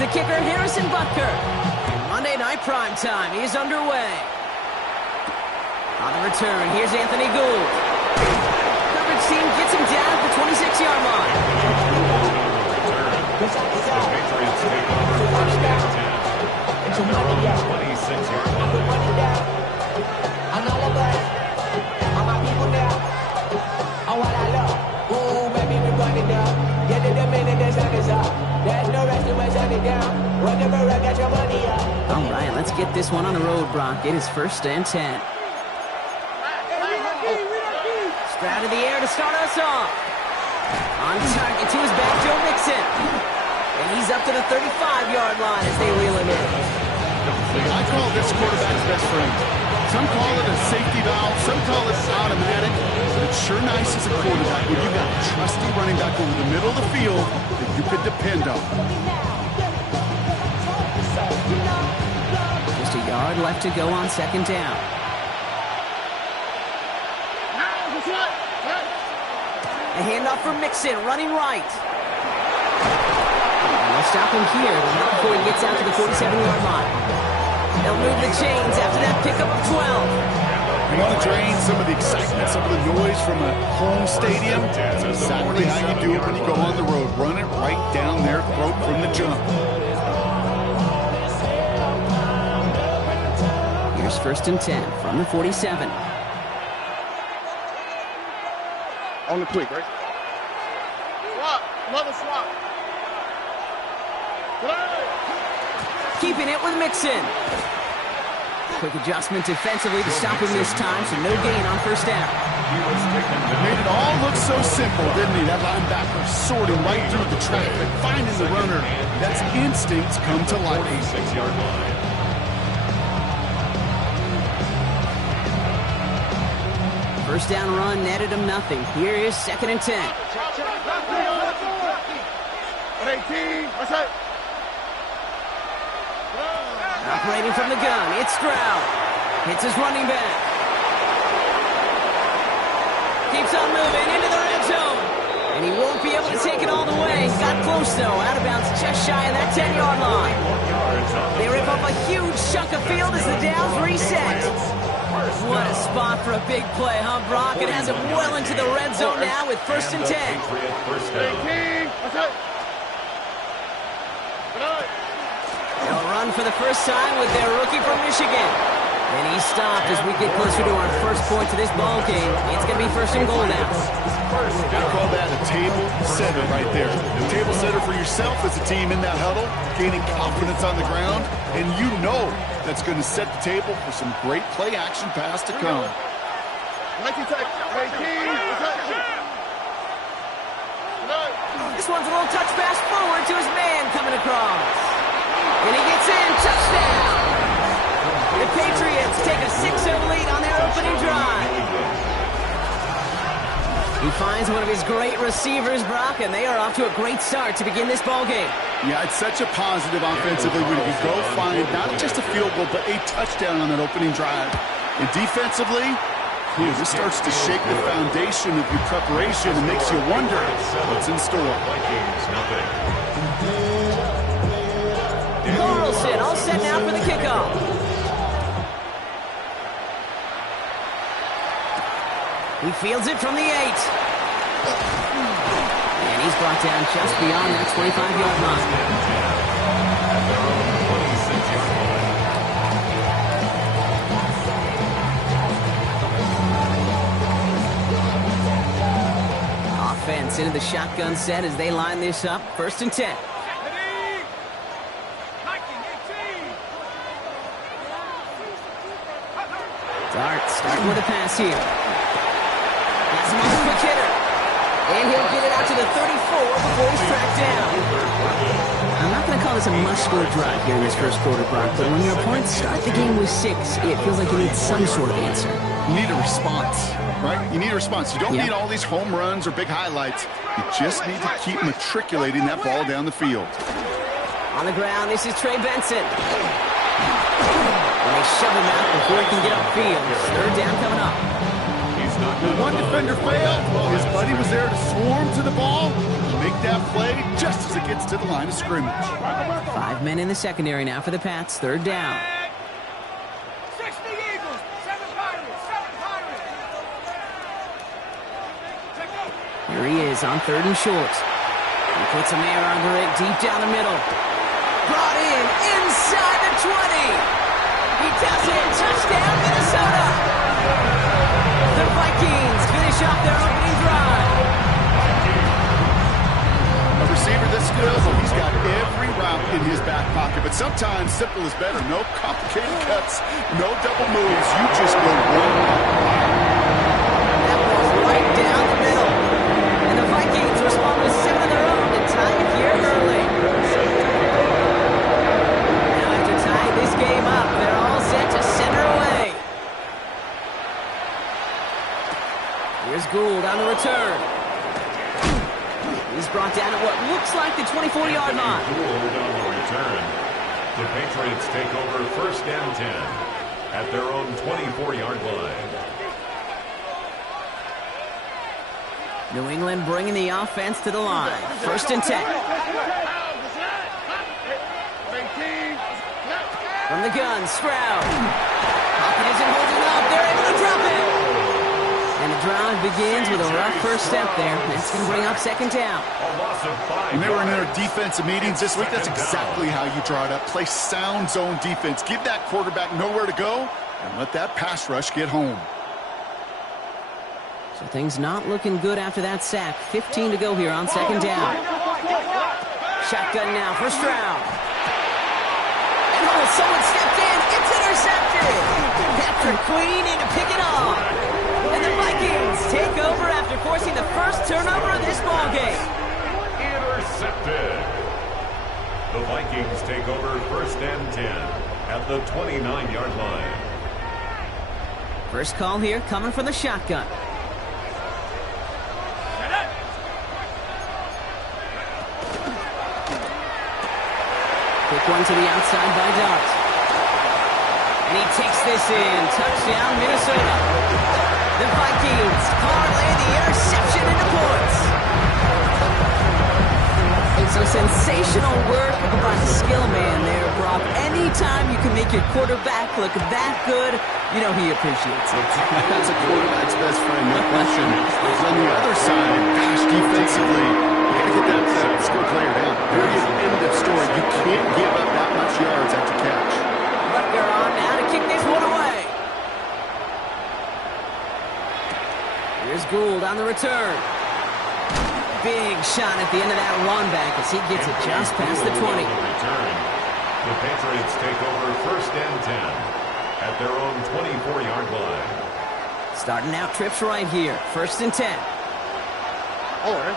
the kicker, Harrison Butker. Monday Night Prime Time is underway. On the return, here's Anthony Gould. Coverage team gets him down at the 26-yard line. The Patriots take over first down 10 at their own 26-yard line. All right, let's get this one on the road, Brock. It is 1st and 10. Stroud in the air to start us off. On target to his back, Joe Mixon. And he's up to the 35-yard line as they reel him in. I call this quarterback's best friend. Some call it a safety valve, some call it automatic, but it's sure nice as a quarterback when you got a trusty running back over the middle of the field that you could depend on. Just a yard left to go on 2nd down. A handoff for Mixon, running right. And they'll stop him here, but not before he gets out to the 47-yard line. They'll move the chains after that pickup of 12. You want to drain some of the excitement, some of the noise from a home stadium? That's exactly how you do it when you go on the road. Run it right down their throat from the jump. Here's 1st and 10 from the 47. On the quick, right? Swap. Another swap. Keeping it with Mixon. Quick adjustment defensively to stop him this time, so no gain on 1st down. Made it all look so simple, didn't he? That linebacker sorting right through the traffic, finding the runner. That's instincts come to life. 46-yard line. First down run netted him nothing. Here is 2nd and 10. Operating from the gun, it's Stroud. Hits his running back. Keeps on moving into the red zone. And he won't be able to take it all the way. Got close, though. Out of bounds just shy of that 10-yard line. They rip up a huge chunk of field as the downs reset. What a spot for a big play, huh, Brock? It has him well into the red zone now with 1st and 10. They'll run for the first time with their rookie from Michigan. And he's stopped as we get closer to our first point to this ball game. It's going to be 1st and goal now. I call that a table setter right there. A table setter for yourself as a team in that huddle, gaining confidence on the ground, and you know that's going to set the table for some great play action pass to come. This one's a little touch pass forward to his man coming across. And he gets in, touchdown! The Patriots take a 6-0 lead on their opening drive. He finds one of his great receivers, Brock, and they are off to a great start to begin this ball game. Yeah, it's such a positive offensively when you go find not just a field goal, but a touchdown on that opening drive. And defensively, this starts to shake the foundation of your preparation and makes you wonder what's in store. Carlson all set now for the kickoff. He fields it from the 8. And he's brought down just beyond that 25-yard line. Offense into the shotgun set as they line this up. 1st and 10. Dart starting with a pass here. Has him on the quick hitter. And he'll get it out to the 34 before he's tracked down. I'm not going to call this a must-score drive here in this first quarter, Brock, but when your opponents start the game with 6, it feels like you need some sort of answer. You need a response, right? You need a response. You don't need all these home runs or big highlights. You just need to keep matriculating that ball down the field. On the ground, this is Trey Benson. And they shove him out before he can get upfield. 3rd down coming up. When one defender failed, his buddy was there to swarm to the ball. make that play just as it gets to the line of scrimmage. 5 men in the secondary now for the Pats. Third down. 60 Eagles, 7 Pirates, 7 Pirates. Here he is on third and short. He puts a man under it deep down the middle. Brought in inside the 20. He does it. Touchdown, Minnesota. The Vikings finish off their opening drive. A receiver this skilled, well, he's got every route in his back pocket, but sometimes simple is better. No complicated cuts, no double moves. You just go one route. That was right down the middle. And the Vikings respond with 7 of their own to tie it here early. Now after tying this game up, they're all set to send her away. Here's Gould on the return. He's brought down at what looks like the 24-yard line. Gould on the return. The Patriots take over first and 10 at their own 24-yard line. New England bringing the offense to the line. First and 10. From the gun, Stroud. Pocket isn't holding up. They're able to drop it. And the drive begins with a rough first step there. That's going to bring up second down. A loss of 5 When they were in their yards. defensive meetings this week, that's exactly how you draw it up. Play sound zone defense. Give that quarterback nowhere to go and let that pass rush get home. So things not looking good after that sack. 15 to go here on second down. Shotgun now for Stroud. And oh, someone stepped in. It's intercepted. Patrick Queen in to pick it off. And the Vikings take over after forcing the first turnover of this ballgame. Intercepted. The Vikings take over first and 10 at the 29-yard line. First call here coming from the shotgun. Quick one to the outside by Dart. And he takes this in. Touchdown, Minnesota. The Vikings parlay the interception into points. So sensational work by the skill man there, Brock. Anytime you can make your quarterback look that good, you know he appreciates it. That's a quarterback's best friend, no question. On the other side, gosh, defensively, you got to get that skill player down. Period. End of story. You can't give up that much yards after catch. Butker on now to kick this one away. Here's Gould on the return. Big shot at the end of that run back as he gets it just past the 20. The Patriots take over first and 10 at their own 24-yard line. Starting out trips right here. First and 10. All right.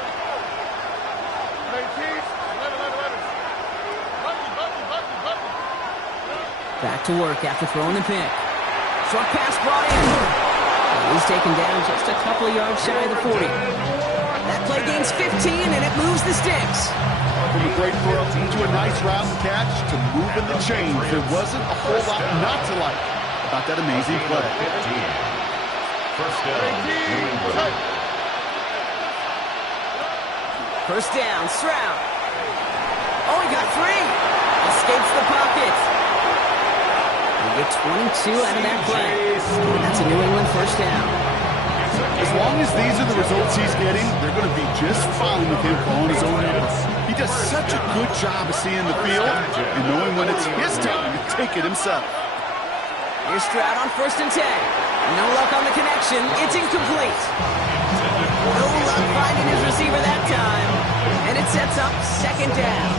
Back to work after throwing the pick. Short pass brought in. He's taken down just a couple of yards shy of the 40. That play gains 15, and it moves the sticks. From a great throw to a nice route and catch to moving the chains. There wasn't a whole lot not to like about that amazing play. 15. First down, New England. First down, Stroud. Oh, he got free. Escapes the pocket. They get 22 out of that play. That's a New England first down. As long as these are the results he's getting, they're going to be just fine with him calling his own number. He does such a good job of seeing the field and knowing when it's his time to take it himself. Here's Stroud on first and 10. No luck on the connection. It's incomplete. No luck finding his receiver that time. And it sets up second down.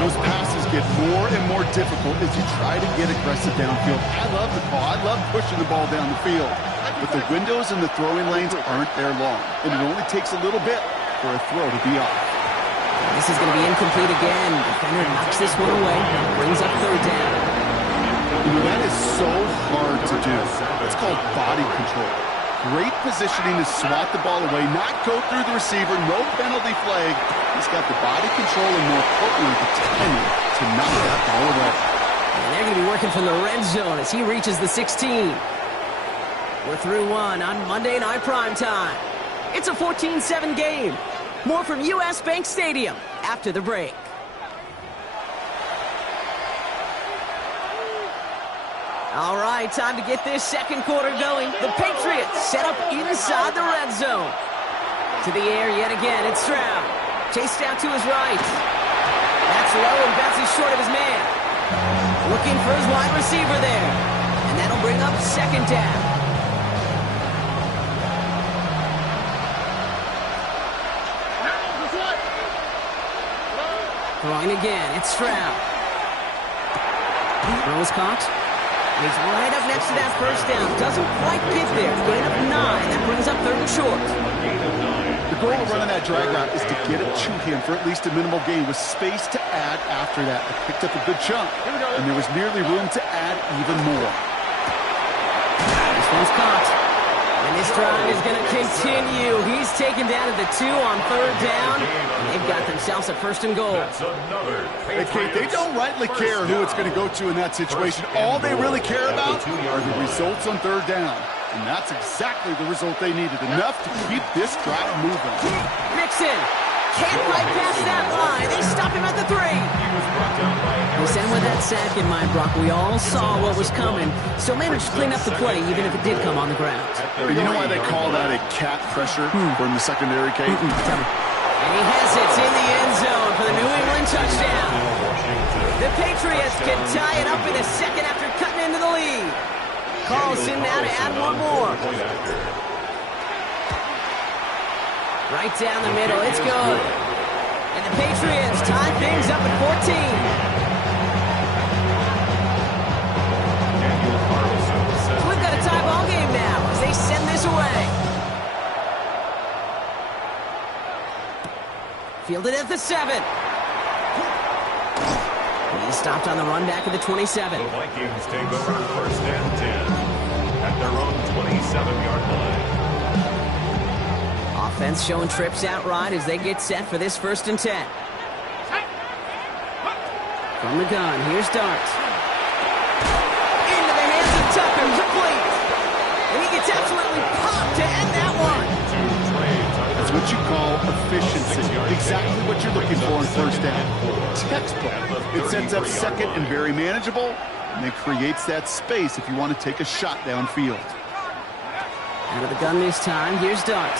Those passes get more and more difficult as you try to get aggressive downfield. I love the call. I love pushing the ball down the field. But the windows and the throwing lanes aren't there long. And it only takes a little bit for a throw to be off. This is going to be incomplete again. Defender knocks this one away. Brings up third down. You know, that is so hard to do. It's called body control. Great positioning to swat the ball away, not go through the receiver, no penalty flag. He's got the body control and, more importantly, the timing to knock that ball away. And they're going to be working from the red zone as he reaches the 16. We're through one on Monday Night Primetime. It's a 14-7 game. More from U.S. Bank Stadium after the break. All right, time to get this second quarter going. The Patriots set up inside the red zone. To the air yet again, it's Stroud. Chased out to his right. That's low and bounces short of his man. Looking for his wide receiver there. And that'll bring up second down. Throwing again, it's Stroud. Throw is caught. And he's right up next to that first down. Doesn't quite get there. Gain of 9. That brings up third and short. The goal of running that drag route is to get it to him for at least a minimal gain with space to add after that. They picked up a good chunk, and there was nearly room to add even more. This one's caught. And this drive is going to continue. He's taken down at the 2 on third down. And they've got themselves a first and goal. Hey, Kate, they don't rightly care who it's going to go to in that situation. All they really care about are the results on third down. And that's exactly the result they needed. Enough to keep this drive moving. Mixon can't bypass that line. They stop him at the 3. And with that sack in mind, Brock, we all saw what was coming. So managed to clean up the play, even if it did come on the ground. And you know why they call that a cat pressure from the secondary, Kate? Tell me. And he has it in the end zone for the New England touchdown. The Patriots can tie it up in a second after cutting into the lead. Carlson now to add one more. Right down the middle, it's good. And the Patriots tie things up at 14. So we've got a tie ball game now as they send this away. Fielded at the 7. He's stopped on the run back at the 27. The Vikings take over first and 10 at their own 27-yard line. Offense showing trips outright as they get set for this first and 10. From the gun, here's Dart. Into the hands of Tucker, complete. And he gets absolutely popped to end that one. That's what you call efficiency. Exactly what you're looking for in first down. Textbook. It sets up second and very manageable, and it creates that space if you want to take a shot downfield. Out of the gun this time, here's Dart.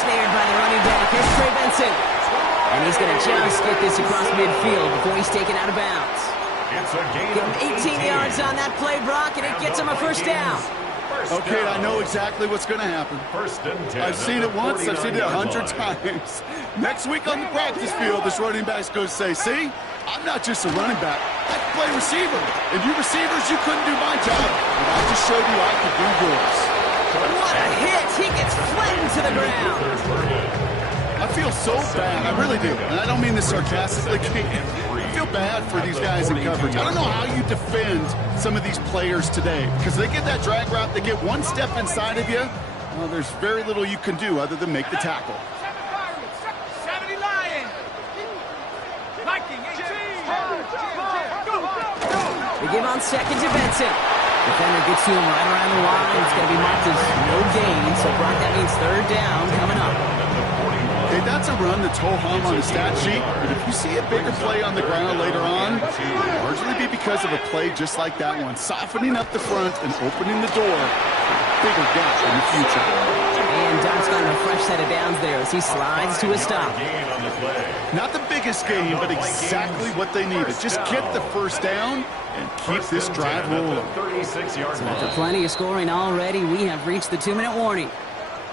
Snared by the running back. Here's Trey Benson. And he's going to just get this across midfield before he's taken out of bounds. Give him 18 yards on that play, Brock, and it gets him a first down. Okay, I know exactly what's going to happen. I've seen it once. I've seen it 100 times. Next week on the practice field, this running back's going to say, see, I'm not just a running back. I can play receiver. And you receivers, you couldn't do my job. But I just showed you I could do yours. What a hit! He gets flattened to the ground. I feel so bad. I really do. And I don't mean this sarcastically. I feel bad for these guys in coverage. I don't know how you defend some of these players today. Because they get that drag route, they get one step inside of you. Well, there's very little you can do other than make the tackle. 70 Lions. Viking 18. They give on second to Benson. Defender gets to him right around the line. It's going to be marked as no gain. So, Brock, that means third down coming up. Okay, that's a run that's ho-hum on the stat sheet. But if you see a bigger play on the ground later on, it'll largely be because of a play just like that one. Softening up the front and opening the door for a bigger gap in the future. And Dart's got a fresh set of downs there as he slides to a stop. Not the biggest gain, but exactly what they needed. Just get the first down and keep this drive rolling. So after plenty of scoring already, we have reached the 2-minute warning.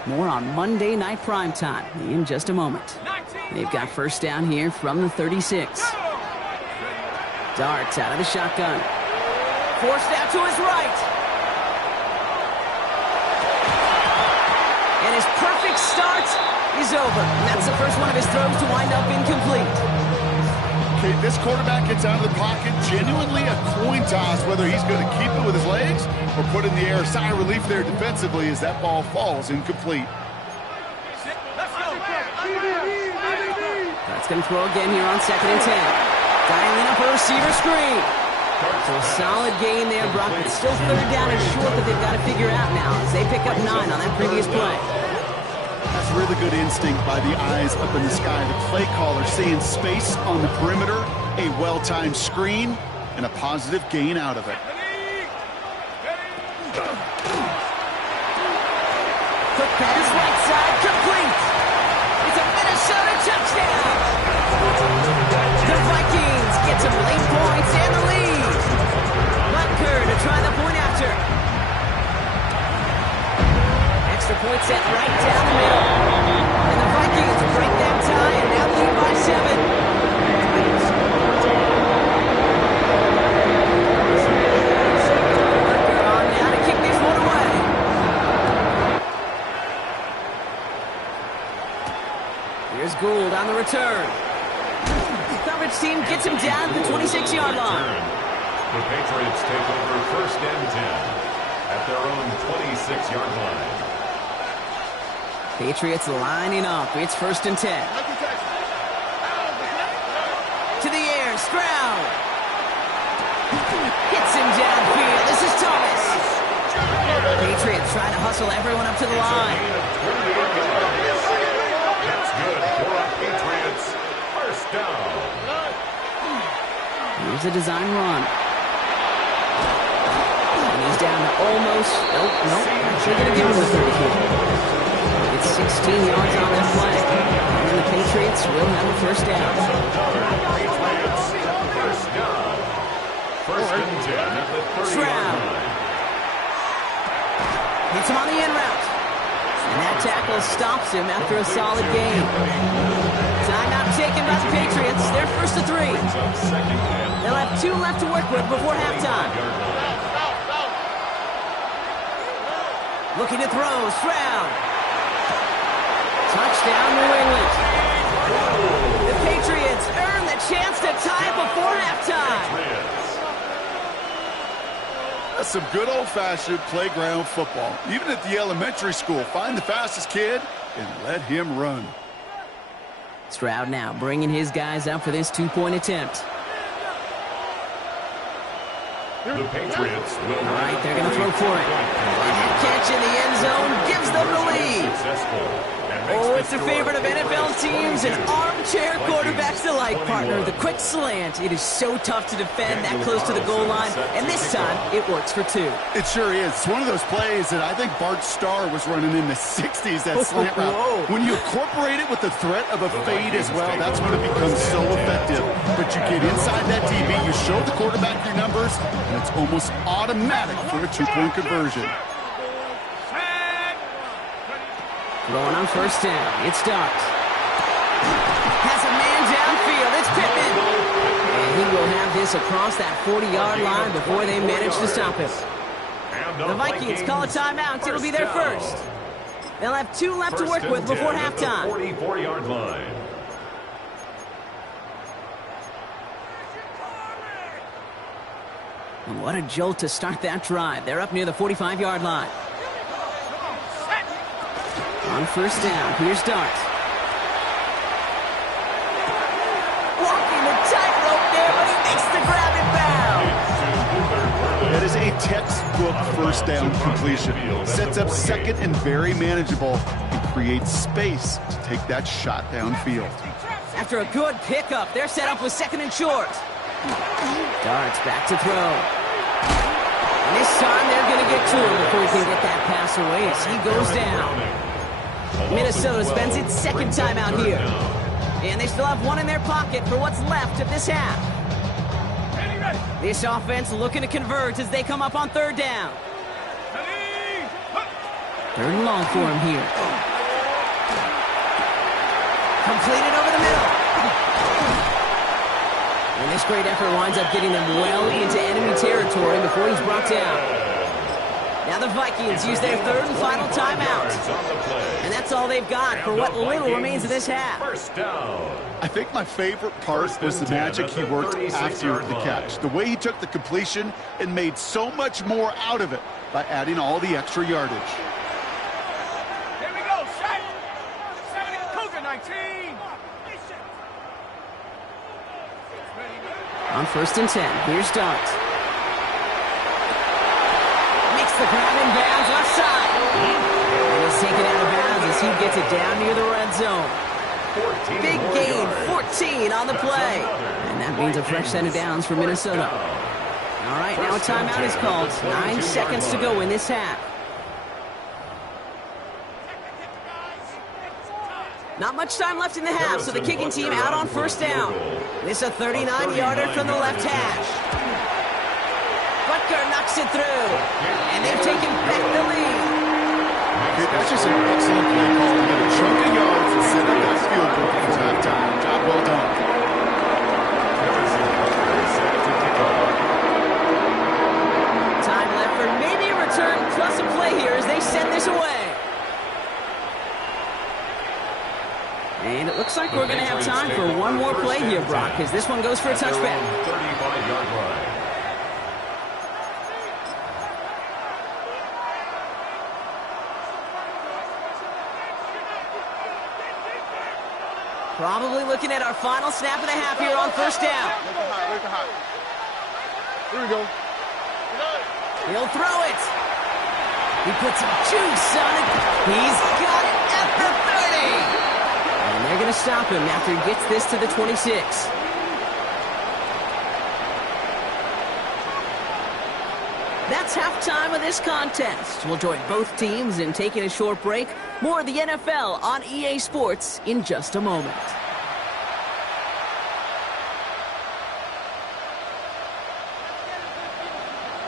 More on Monday Night Primetime in just a moment. They've got first down here from the 36. Darts out of the shotgun. Forced out to his right. And his perfect start is over. And that's the first one of his throws to wind up incomplete. Okay, this quarterback gets out of the pocket, genuinely a coin toss, whether he's going to keep it with his legs or put it in the air. Sigh of relief there defensively as that ball falls incomplete. That's going to throw again here on second and 10. Dialing up a receiver screen. So a solid gain there, Brock. It's still third down and short that they've got to figure out now as they pick up 9 on that previous play. That's really good instinct by the eyes up in the sky. The play caller seeing space on the perimeter, a well-timed screen, and a positive gain out of it. Quick pass right side, complete. It's a Minnesota touchdown. The Vikings get some late points and the lead. Butker to try the point after. Extra point set right down the middle. And the Vikings break that tie and now lead by 7. Butker on now to kick this one away. Here's Gould on the return. The coverage team gets him down at the 26-yard line. The Patriots take over 1st and 10 at their own 26-yard line. Patriots lining up. It's 1st and 10. To the air, Stroud. Hits him downfield. This is Thomas. Patriots trying to hustle everyone up to the line. That's good for our Patriots. 1st down. Here's a design run. And he's down to almost... Nope. Actually going to give him the 30 here. It's 16 yards on that play. And the Patriots will have a 1st down. Patriots, 1st down. 1st and 10 at the 30-yard line. Hits him on the in route. And that tackle stops him after a solid gain. Timeout taken by the Patriots. They're 1st to 3. They'll have 2 left to work with before halftime. Looking to throw. Stroud. Touchdown, New England. The Patriots earn the chance to tie before halftime. That's some good old-fashioned playground football. Even at the elementary school, find the fastest kid and let him run. Stroud now bringing his guys up for this 2-point attempt. The Patriots will... All right, they're going to throw for it. And that catch in the end zone gives them the lead. Oh, it's a favorite of NFL teams and armchair quarterbacks alike, partner. The quick slant. It is so tough to defend that close to the goal line, and this time it works for 2. It sure is. It's one of those plays that I think Bart Starr was running in the 60s, that slant route. When you incorporate it with the threat of a fade as well, that's when it becomes so effective. But you get inside that DB, you show the quarterback your numbers, and it's almost automatic for a 2-point conversion. Going on 1st down. It starts. Has a man downfield. It's Pittman. And he will have this across that 40-yard line before they manage to stop him. The Vikings call a timeout. It'll be their 1st. They'll have 2 left to work with before halftime. 44-yard line. And what a jolt to start that drive. They're up near the 45-yard line. On 1st down, here's Dart. Walking the tightrope there, but he makes the grab and bound. That is a textbook 1st down completion. Sets up 2nd and very manageable and creates space to take that shot downfield. After a good pickup, they're set up with 2nd and short. Dart's back to throw. And this time they're going to get to him before he can get that pass away as he goes down. Minnesota spends its 2nd time out here. And they still have 1 in their pocket for what's left of this half. This offense looking to convert as they come up on 3rd down. 3rd and long for him here. Completed over the middle. And this great effort winds up getting them well into enemy territory before he's brought down. Now the Vikings use their 3rd and final timeout. And that's all they've got for what little remains of this half. 1st down. I think my favorite part was the magic he worked after the catch. The way he took the completion and made so much more out of it by adding all the extra yardage. Here we go, set. 70 Cougar 19. On 1st and 10, here's Dart. Makes the grab in bounds left side. And he's taken out of bounds as as he gets it down near the red zone. Big gain, 14 on the play. And that means a fresh set of downs for Minnesota. All right, now a timeout is called. 9 seconds to go in this half. Not much time left in the half, so the kicking team out on first down. This a 39-yarder from the left hash. Butker knocks it through, and they've taken back the lead. That's just an excellent play call to get a chunk of yards and set up that field goal for halftime. Job well done. Time left for maybe a return plus a play here as they send this away. And it looks like we're going to have time for one more play here, Brock, because this one goes for a touchback. 35-yard line. Probably looking at our final snap of the half here on first down. Here we go. He'll throw it. He puts some juice on it. He's got it at the 30. And they're going to stop him after he gets this to the 26. That's halftime of this contest. We'll join both teams in taking a short break. More of the NFL on EA Sports in just a moment.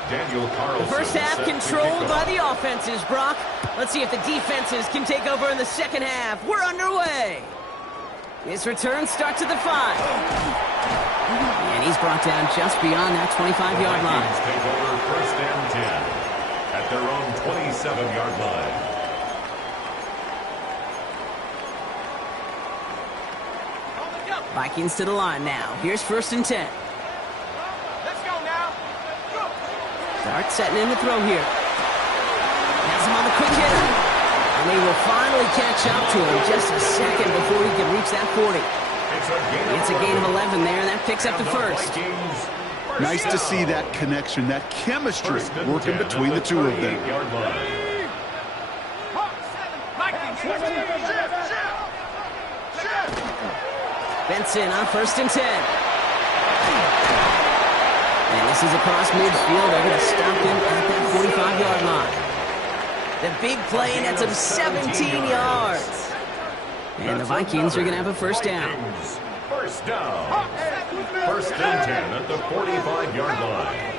The first half controlled by the offenses, Brock. Let's see if the defenses can take over in the second half. We're underway. His return starts at the 5. And he's brought down just beyond that 25-yard line. Take over first and 10 at their own 27-yard line. Vikings to the line now. Here's first and 10. Let's go now. Go. Start setting in the throw here. Has him on the quick hitter. And they will finally catch up to him just a second before he can reach that 40. It's a gain of 11 there, and that picks up the first. Nice to see that connection, that chemistry working between the two of them. Benson on first and 10. And this is across midfield. They're going to stop him at that 45-yard line. The big play nets him 17 yards. And the Vikings are going to have a first down. First down. First and 10 at the 45-yard line.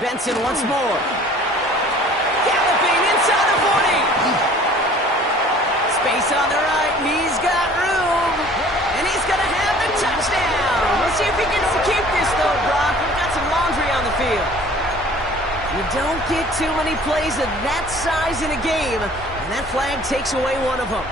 Benson once more. Galloping inside the 40. Space on the right, and he's got room. And he's going to have the touchdown. We'll see if he can keep this, though, Brock. We've got some laundry on the field. You don't get too many plays of that size in a game, and that flag takes away one of them.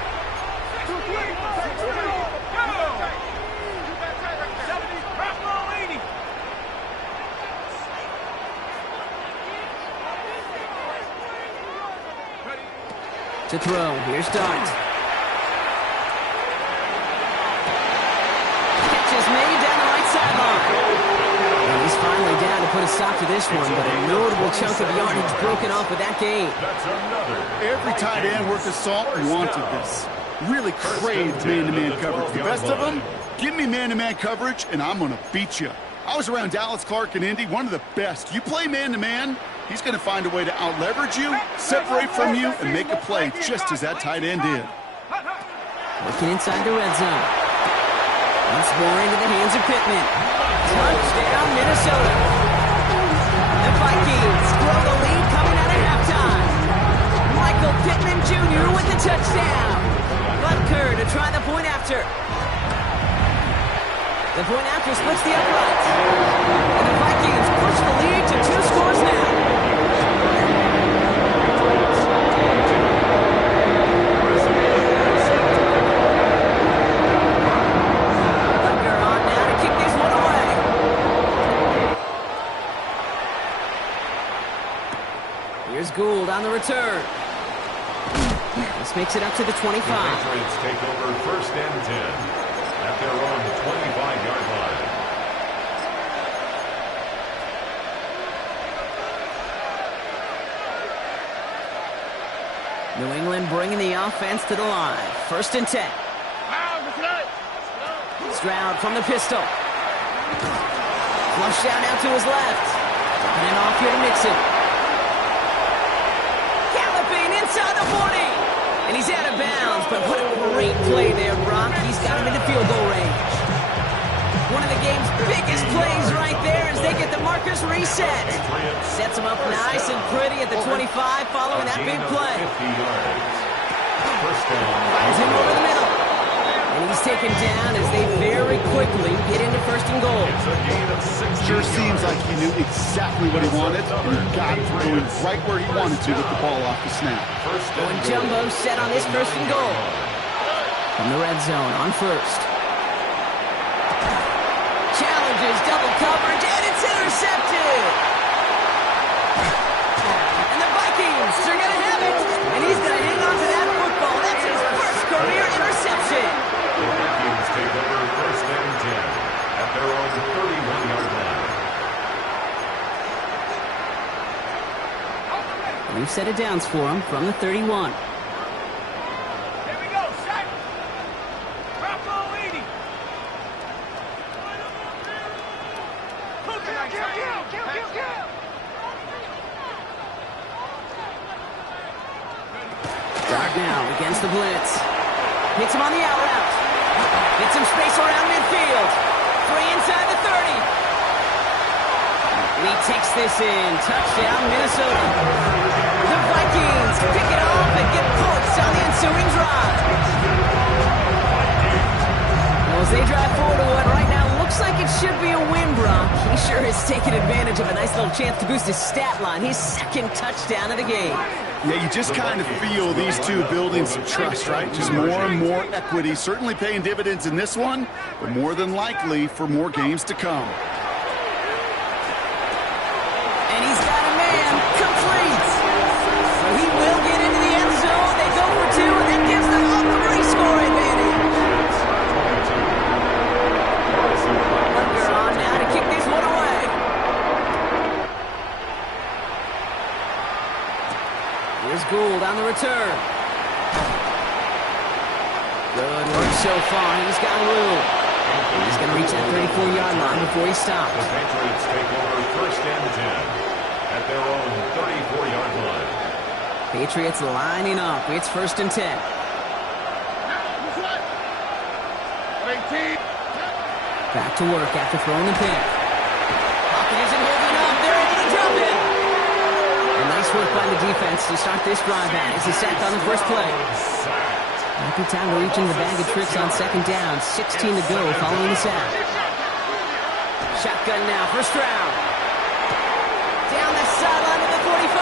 To throw, here's Dart. Catch is made down the right sideline. And he's finally down to put a stop to this one, but a notable chunk of yardage broken off with that game. Every tight end worth his salt wanted this. Really craved man-to-man coverage. The best of them, give me man-to-man coverage, and I'm going to beat you. I was around Dallas Clark and Indy, one of the best. You play man-to-man, he's going to find a way to out-leverage you, separate from you, and make a play just as that tight end did. Looking inside the red zone. Once more into the hands of Pittman. Touchdown, Minnesota. The Vikings grow the lead coming out of halftime. Michael Pittman Jr. with the touchdown. Butker to try the point after. The point after splits the uprights. And the Vikings push the lead to 2 scores now. Butker on now to kick this one away. Here's Gould on the return. This makes it up to the 25. The Patriots take over first and 10 at their own 25-yard line. New England bringing the offense to the line. 1st and 10. Stroud from the pistol. Flush down now to his left. And then off here to Mixon. Galloping inside the 40. And he's out of bounds, but what a great play there, Brock. He's got him into field goal range. One of the game's biggest plays right there as they get the markers reset. Sets him up nice and pretty at the 25 following that big play. Finds him over the middle. And he's taken down as they very quickly get into 1st and goal. Sure seems like he knew exactly what he wanted, and he got it going right where he wanted to with the ball off the snap. Going jumbo set on this 1st and goal. From the red zone on 1st. Challenges double coverage, and it's intercepted. And the Vikings are going to have it, and he's going to hang on to that football. That's his 1st career interception. The Vikings take over 1st and 10 at their own 31-yard line. We've set it downs for him from the 31. Here we go, set. Drop low 80. Kill. Dart now against the blitz. Hits him on the out route. Gets some space around midfield. Free inside the 30. Lee takes this in. Touchdown, Minnesota. The Vikings pick it off and get points on the ensuing drive. Well, as they drive forward to what right now looks like it should be a win, Brock. He sure has taken advantage of a nice little chance to boost his stat line. His 2nd touchdown of the game. Yeah, you just kind of feel these two building some trust, right? Just more and more equity. Certainly paying dividends in this one, but more than likely for more games to come. And he's got a man complete. So he will get into the end zone. They go for 2, and that gives them a 3-score advantage. Butker on now to kick this one away. Here's Gould on the return. Good work so far. He's got room. He's going to reach that 34-yard line before he stops. The Patriots take over 1st and 10 at their own 34-yard line. Patriots lining up. It's 1st and 10. Back to work after throwing the pick. Pocket isn't holding up. They're able to drop it. And nice work by the defense to start this drive out as he sacked on the first play. Happy time to reach in the bag of tricks on 2nd down. 16 to go following the sack. Shotgun now for Stroud. Down the sideline to the 45.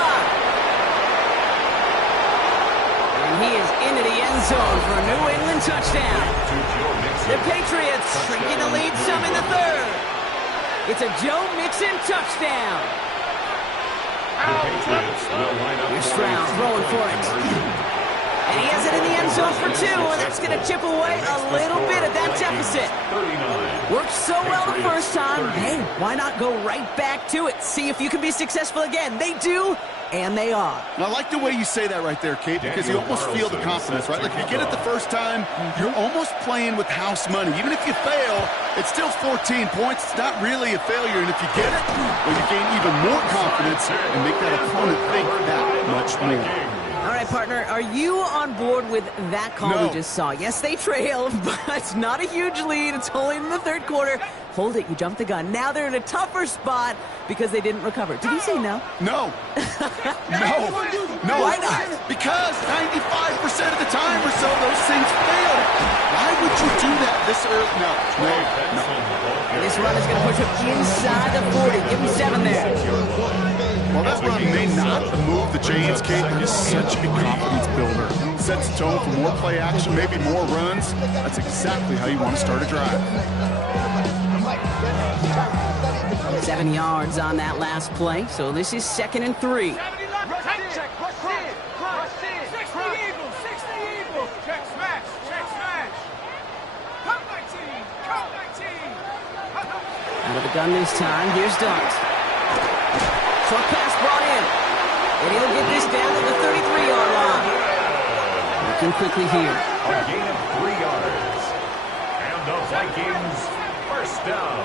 And he is into the end zone for a New England touchdown. The Patriots shrinking the lead some in the 3rd. It's a Joe Mixon touchdown. Here's Stroud throwing for it. And he has it in the end zone for 2, and that's going to chip away a little bit of that deficit. Worked so well the first time. Hey, why not go right back to it? See if you can be successful again. They do, and they are. I like the way you say that right there, Kate, because you almost feel the confidence, right? Like if you get it the first time, you're almost playing with house money. Even if you fail, it's still 14 points. It's not really a failure, and if you get it, well, you gain even more confidence and make that opponent think that much more. All right, partner, are you on board with that call we just saw? Yes, they trailed, but it's not a huge lead. It's only in the 3rd quarter. Hold it, you jumped the gun. Now they're in a tougher spot because they didn't recover. Did you say no? No. No. Why not? Because 95% of the time or so, those things fail. Why would you do that this early? No. And this run is going to push him inside the 40. Give him 7 there. Well, that run may not move the chains, Kate, but it's such a confidence builder. Sets the tone for more play action, maybe more runs. That's exactly how you want to start a drive. 7 yards on that last play, so this is 2nd and 3. Out of the gun this time, here's Dart. Short pass brought in. And he'll get this down to the 33-yard line. working quickly here. A gain of 3 yards. And the Vikings, first down.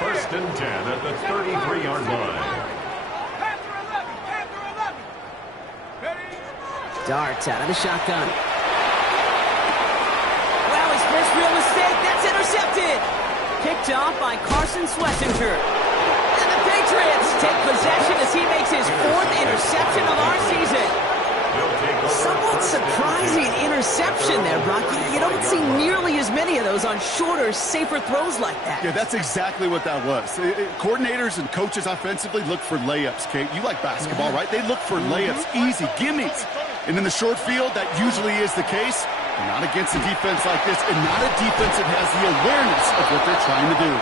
First and 10 at the 33-yard line. Darts out of the shotgun. Wow, his first real mistake. That's intercepted. Picked off by Carson Swessinger. And the Patriots take possession as he makes his 4th interception of our season. Somewhat surprising interception there, Brock. You don't see nearly as many of those on shorter, safer throws like that. Yeah, that's exactly what that was. Coordinators and coaches offensively look for layups, Kate. You like basketball, right? They look for layups, easy, gimmies. And in the short field, that usually is the case. Not against a defense like this, and not a defense that has the awareness of what they're trying to do.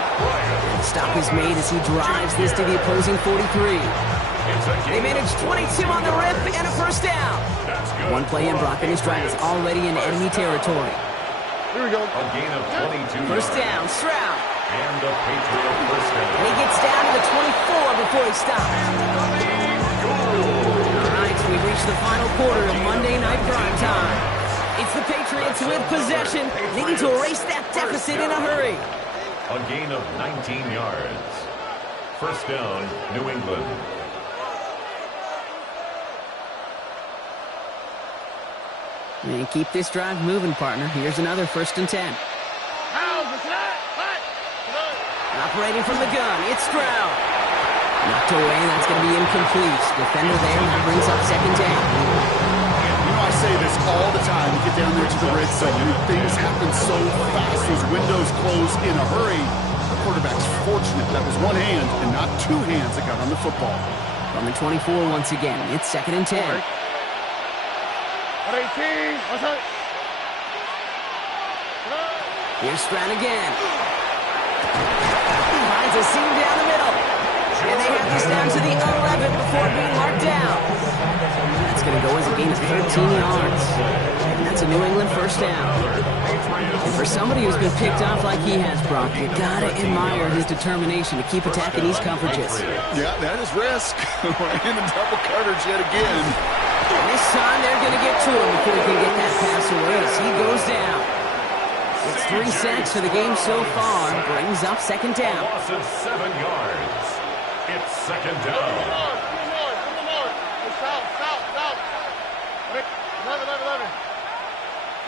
Stop is made as he drives this to the opposing 43. They managed 22 on the rip and a first down. One play in, Brock, and his drive is already in enemy territory. Here we go. A gain of 22 First yards. down, Stroud. And a Patriot first down. And he gets down to the 24 before he stops. All right, so we've reached the final quarter of Monday Night Prime Time. It's the Patriots with possession, needing to erase that deficit in a hurry. A gain of 19 yards. First down, New England. And keep this drive moving, partner. Here's another first and 10. Operating from the gun, it's Stroud. Knocked away, that's going to be incomplete. Defender there, that brings up second down. You know, I say this all the time. You get down there to the red zone, things happen so fast. Those windows close in a hurry. The quarterback's fortunate that was one hand and not 2 hands that got on the football. From the 24 once again, it's second and 10. Here's Stroud again. Finds a seam down the middle. And they have this down to the 11 before being marked down. That's going to go as a gain of 13 yards. And that's a New England first down. And for somebody who's been picked off like he has, Brock, you got to admire his determination to keep attacking these coverages. Yeah, that is risk. We're in the double coverage yet again. And this time they're going to get to him before he can get that pass away as he goes down. It's 3 sacks for the game so far. Brings up second down. Loss of 7 yards. It's second down.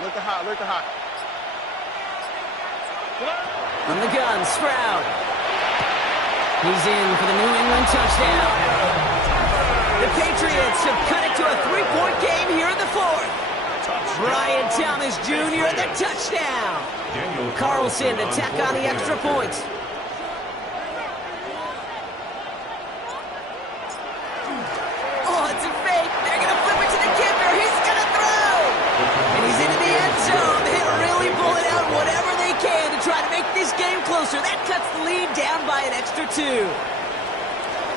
Look at hot. From the gun, Stroud. He's in for the New England touchdown. The Patriots have cut it to a 3-point game here in the 4th. Brian Thomas Jr. the touchdown. Carlson to tack on the extra points. Oh, it's a fake. They're going to flip it to the kicker. He's going to throw. And he's into the end zone. They really pull it out whatever they can to try to make this game closer. That cuts the lead down by an extra 2.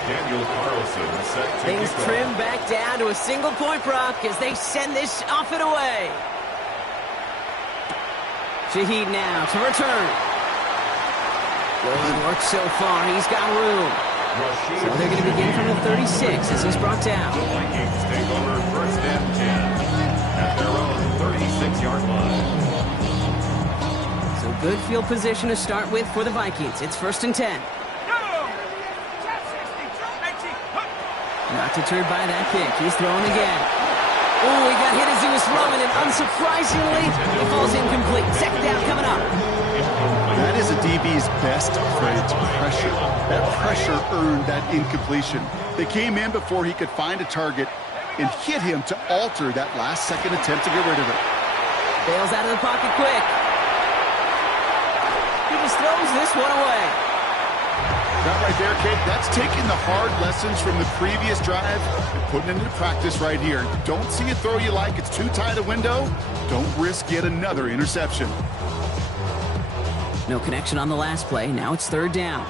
Daniel Carlson set to Things kick off. trim back down to a single-point Brock as they send this off and away. Shaheed now to return. Good work so far. He's got room. So they're going to begin from the 36 as he's brought down. The Vikings take over first and 10 at their own 36-yard line. So good field position to start with for the Vikings. It's first and 10. Not deterred by that pick. He's throwing again. Oh, he got hit as he was throwing, and unsurprisingly, he falls incomplete. Second down coming up. That is a DB's best phrase, pressure. That pressure earned that incompletion. They came in before he could find a target and hit him to alter that last-second attempt to get rid of it. Bails out of the pocket quick. He just throws this one away. That right there, Kate, that's taking the hard lessons from the previous drive and putting it into practice right here. Don't see a throw you like, it's too tight a window. Don't risk yet another interception. No connection on the last play. Now it's third down.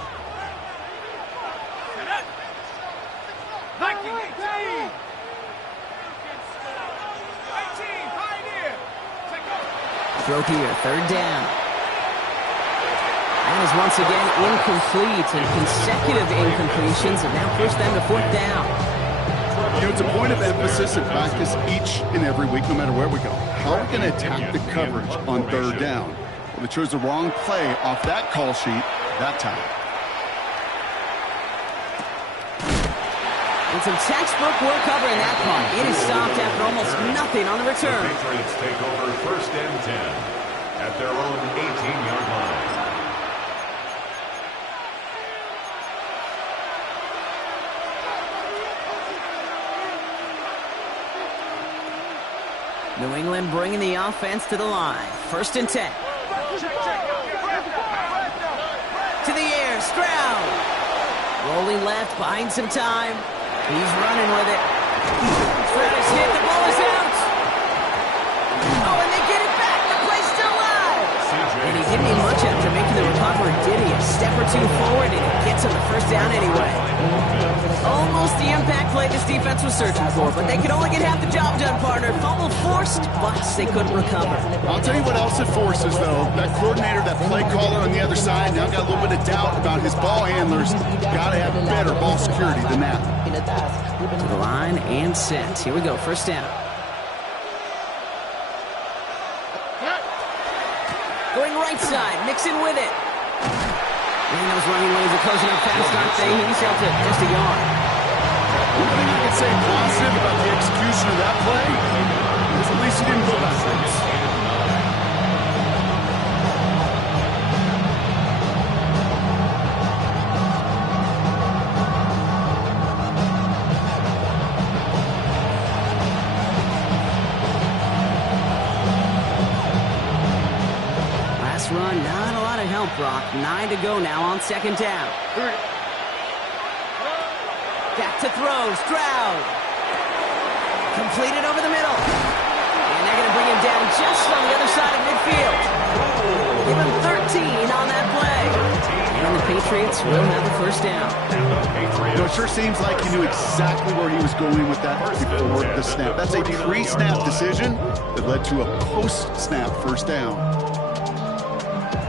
Throw here, third down. And is once again incomplete, and consecutive incompletions have now pushed them to fourth down. You know, it's a point of emphasis in practice each and every week, no matter where we go. How are we going to attack the coverage on third down? Well, they chose the wrong play off that call sheet that time. And some textbook work covering that punt. It is stopped after almost nothing on the return. The Patriots take over 1st and 10 at their own 18-yard line. New England bringing the offense to the line. 1st and 10. To the air, Stroud. Rolling left, buying some time. He's running with it. Stroud is hit, the ball is out. Oh, and they get it back. The play's still alive. And he didn't need much after making the recovery, did he? A step or two forward, and he gets him the 1st down anyway. Almost the impact play this defense was searching for, but they could only get half the job done, partner. Fumble forced, but they couldn't recover. I'll tell you what else it forces, though. That coordinator, that play caller on the other side, now got a little bit of doubt about his ball handlers. Got to have better ball security than that. To the line and set. Here we go, 1st down. Going right side, Mixon with it. And those running lanes are closing up fast, aren't they? He's held to just a yard. One thing I can say positive about the execution of that play is at least he didn't go backwards. Last run, not a lot of help, Brock. 9 to go now on 2nd down. Back to throw, Stroud. Completed over the middle. And they're going to bring him down just on the other side of midfield. Give him 13 on that play. And the Patriots will have the 1st down. You know, it sure seems like he knew exactly where he was going with that before the snap. That's a pre-snap decision that led to a post-snap 1st down.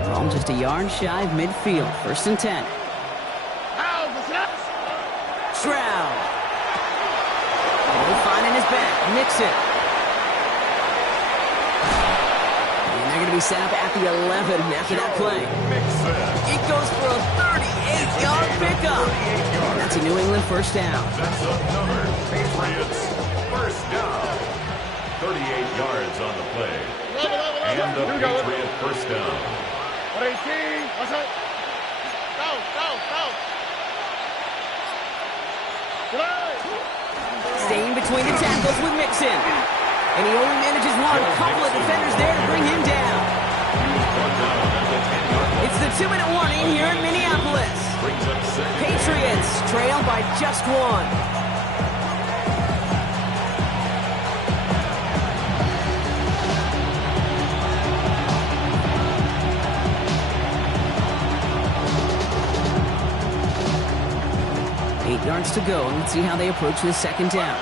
Ball just a yard shy of midfield. 1st and 10. Stroud. Finding his back. Mixon. And they're going to be set up at the 11 after that play. It goes for a 38-yard pickup. And that's a New England 1st down. That's another Patriots 1st down. 38 yards on the play. And the Patriot 1st down. 18. What's up? Go. Staying between the tackles with Mixon. And he only manages one. A couple of defenders there to bring him down. It's the 2-minute warning here in Minneapolis. Patriots trail by just 1. Yards to go, and let's see how they approach this 2nd down.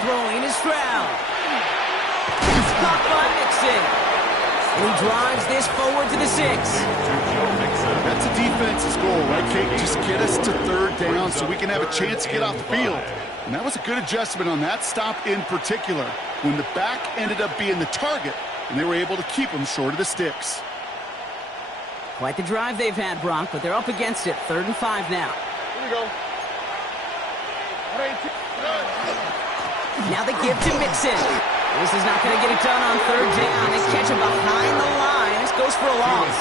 Throwing is Stroud. He's caught by Mixon. And he drives this forward to the 6. That's a defense's goal, right, Kate? Just get us to 3rd down so we can have a chance to get off the field. And that was a good adjustment on that stop in particular, when the back ended up being the target, and they were able to keep him short of the sticks. Quite the drive they've had, Brock, but they're up against it. 3rd and 5 now. Here we go. Now they give to Mixon. This is not going to get it done on 3rd down. They catch him behind the line. This goes for a loss.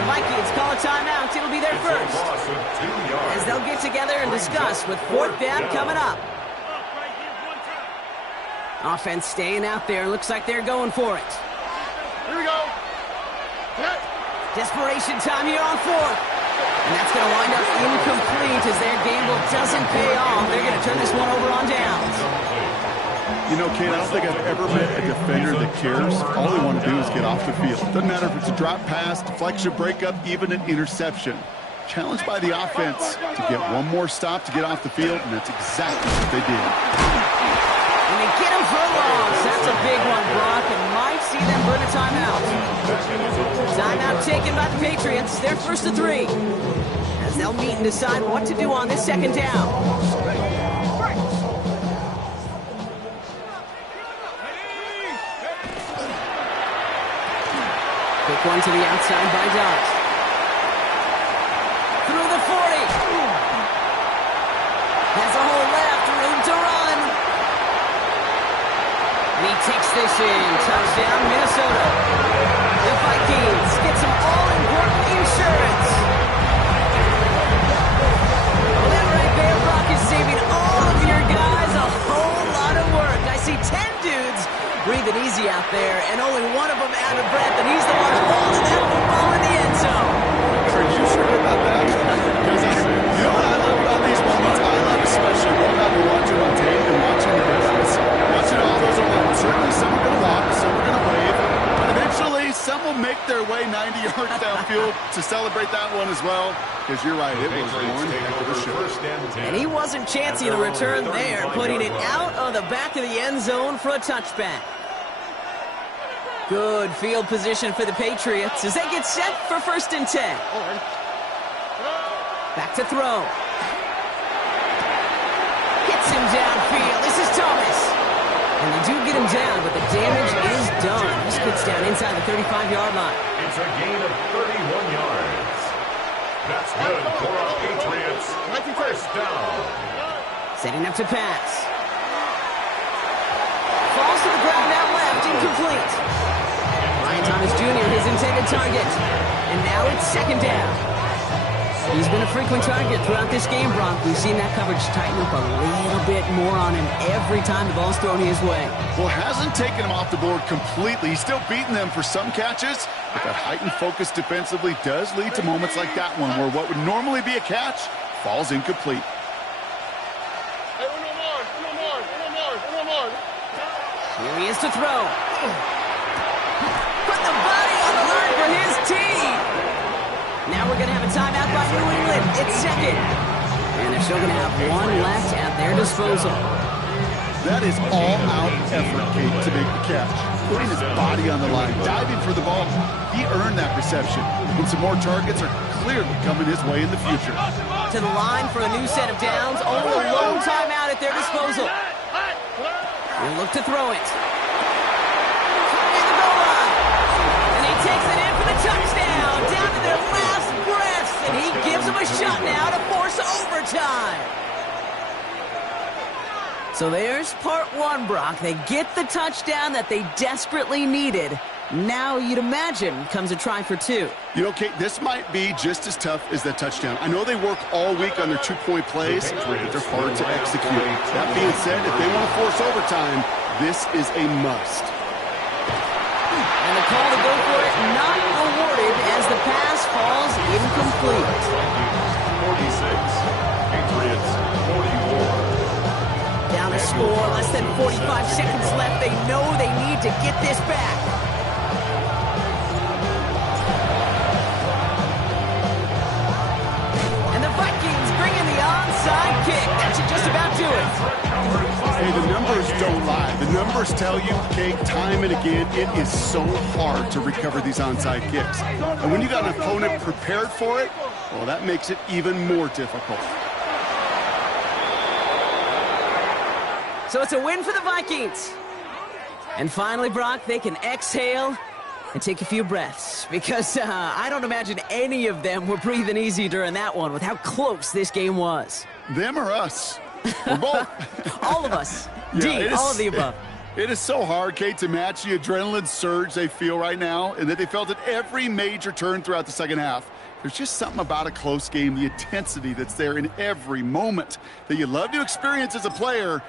The Vikings call a timeout. It'll be their 1st. As they'll get together and discuss with 4th down coming up. Offense staying out there. Looks like they're going for it. Here we go. Desperation time here on 4th. And that's going to wind up incomplete as their gamble doesn't pay off. They're going to turn this one over on downs. You know, Kate, I don't think I've ever met a defender that cares. All they want to do is get off the field. Doesn't matter if it's a drop pass, deflection, breakup, even an interception. Challenged by the offense to get one more stop to get off the field, and that's exactly what they did. And they get him for a loss. That's a big one, Brock, and might see them burn a timeout. Timeout taken by the Patriots. They're 1st to 3. As they'll meet and decide what to do on this second down. Quick one to the outside by Dobbs. Through the 40. Has a hole left, room to run. And he takes this in. Touchdown, Minnesota. The Vikings get some all-important insurance. Well, that right there, Brock, is saving all of your guys a whole lot of work. I see 10 dudes breathing easy out there, and only one of them out of breath, and he's the one holding that football in the end zone. Are you sure about that? Because you know what I love about these moments? I love especially going back and watching on tape and watching the difference. Watching all those around. Certainly some are going to walk, some are going to wave, but eventually some will make their way 90 yards downfield to celebrate that one as well. Because you're right, it was one heck of a show. And he wasn't chancing a return there, putting it out on the back of the end zone for a touchback. Good field position for the Patriots as they get set for 1st and 10. Back to throw. Hits him downfield. This is Thomas. And they do get him down, but the damage is done. This gets down inside the 35-yard line. It's a gain of 31 yards. That's good for our Patriots. 1st down. Setting up to pass. Falls to the ground out left, incomplete. Ryan Thomas Jr., his intended target. And now it's 2nd down. He's been a frequent target throughout this game, Brock. We've seen that coverage tighten up a little bit more on him every time the ball's thrown his way. Well, hasn't taken him off the board completely. He's still beating them for some catches, but that heightened focus defensively does lead to moments like that one where what would normally be a catch falls incomplete. Here he is to throw. Put the body on the line for his team. Now we're going to have a timeout by New England. It's 2nd. And they're still going to have one left at their disposal. That is all-out effort, Kate, to make the catch. Putting his body on the line, diving for the ball. He earned that reception. And some more targets are clearly coming his way in the future. To the line for a new set of downs. Only a lone timeout at their disposal. We'll look to throw it. In the goal line. And he takes it in for the touchdown. Down to their last breaths. And he gives them a shot now to force overtime. So there's part one, Brock. They get the touchdown that they desperately needed. Now, you'd imagine, comes a try for 2. You know, Kate, this might be just as tough as that touchdown. I know they work all week on their 2-point plays, but they're hard to execute. That being said, if they want to force overtime, this is a must. And the call to go for it not awarded as the pass falls incomplete. 46. Patriots 44. Down to score, less than 45 seconds left. They know they need to get this back. Onside kick. That should just about do it. Hey, the numbers don't lie. The numbers tell you, Kate, time and again, it is so hard to recover these onside kicks. And when you got an opponent prepared for it, well, that makes it even more difficult. So it's a win for the Vikings. And finally, Brock, they can exhale and take a few breaths, because I don't imagine any of them were breathing easy during that one with how close this game was. Them or us? We're both. All of us. Yeah, all of the above. It is so hard, Kate, to match the adrenaline surge they feel right now and that they felt at every major turn throughout the second half. There's just something about a close game, the intensity that's there in every moment that you love to experience as a player,